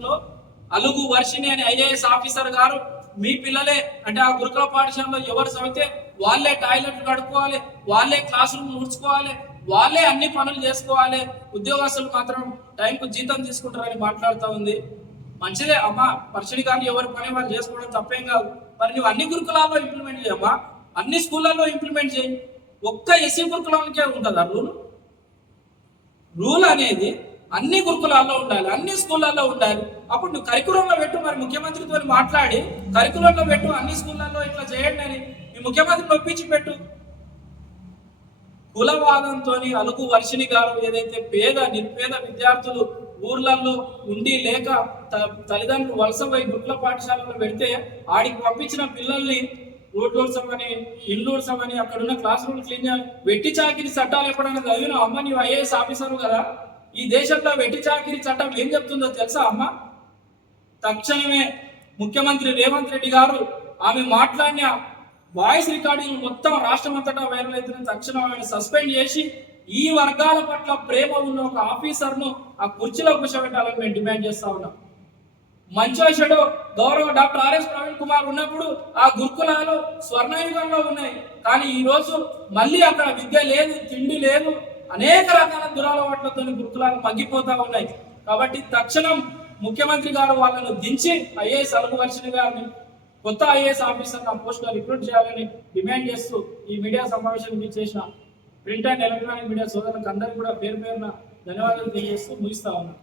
పాఠశాలలో అలుగు వర్షిణి అని ఐఏఎస్ ఆఫీసర్ గారు మీ పిల్లలే అంటే ఆ గురుకుల పాఠశాలలో ఎవరు చదివితే వాళ్ళే టాయిలెట్లు కడుక్కోవాలి, వాళ్ళే క్లాస్ రూమ్ ఊడ్చుకోవాలి, వాళ్ళే అన్ని పనులు చేసుకోవాలి, ఉద్యోగస్తులు మాత్రం టైంకు జీతం తీసుకుంటారని మాట్లాడుతూ ఉంది. మంచిదే అమ్మా, వర్షిణి గారు ఎవరి పని వాళ్ళు చేసుకోవడం తప్పేం కాదు. మరి నువ్వు అన్ని గురుకులాల్లో ఇంప్లిమెంట్ చేయమ్మా, అన్ని స్కూళ్ళల్లో ఇంప్లిమెంట్ చేయి. ఒక్క ఎస్సీ గురుకులంకే ఉంటుందా రూల్ అనేది అన్ని గురుకులాల్లో ఉండాలి, అన్ని స్కూళ్ళల్లో ఉండాలి. అప్పుడు నువ్వు కరికులంలో పెట్టు, మరి ముఖ్యమంత్రితో మాట్లాడి కరికులంలో పెట్టు, అన్ని స్కూళ్ళల్లో ఇట్లా చేయండి అని మీ ముఖ్యమంత్రిని ఒప్పించి పెట్టు. కులవాదంతో అలుగు వర్షిణి గారు ఏదైతే నిరుపేద విద్యార్థులు ఊర్లలో ఉండి లేక తల్లిదండ్రులు వలస పోయి గురుకుల పాఠశాలలో పెడితే ఆడికి పంపించిన పిల్లల్ని రోడ్లోడ్సమని ఇల్లుడ్సమని అక్కడున్న క్లాస్ రూమ్ క్లీన్ చేయాలి. వెట్టి చాకిరి చట్టాలు ఎప్పుడైనా చదివిన అమ్మ, నీవు ఐఏఎస్ ఆఫీసర్ కదా, ఈ దేశంలో వెట్టి చాకిరి చట్టం ఏం చెప్తుందో తెలుసా అమ్మ? తక్షణమే ముఖ్యమంత్రి రేవంత్ రెడ్డి గారు ఆమె మాట్లాడిన వాయిస్ రికార్డింగ్ మొత్తం రాష్ట్రమంతటా వైరల్ అవుతున్న తక్షణం ఆమెను సస్పెండ్ చేసి ఈ వర్గాల పట్ల ప్రేమ ఉన్న ఒక ఆఫీసర్ను ఆ కుర్చీలో కూర్చోబెట్టాలని మేము డిమాండ్ చేస్తా ఉన్నాం. మంచోషుడు గౌరవ డాక్టర్ ఆర్ఎస్ ప్రవీణ్ కుమార్ ఉన్నప్పుడు ఆ గురుకులాలు స్వర్ణయుగంలో ఉన్నాయి. కానీ ఈ రోజు మళ్ళీ అక్కడ విద్య లేదు, తిండి లేదు, అనేక రకాల దురలవాట్లతో గురుకులాలు మగ్గిపోతా ఉన్నాయి. కాబట్టి తక్షణం ముఖ్యమంత్రి గారు వాళ్ళను దించి ఐఏఎస్ అలుగు వర్షిణి గారిని కొత్త ఐఏఎస్ ఆఫీసర్ నా పోస్టులో రిక్రూట్ చేయాలని డిమాండ్ చేస్తూ ఈ మీడియా సమావేశానికి చేసిన ప్రింట్ అండ్ ఎలక్ట్రానిక్ మీడియా సోదరులకు అందరికీ కూడా పేరు పేరున ధన్యవాదాలు తెలియజేస్తూ ముగిస్తా ఉన్నాను.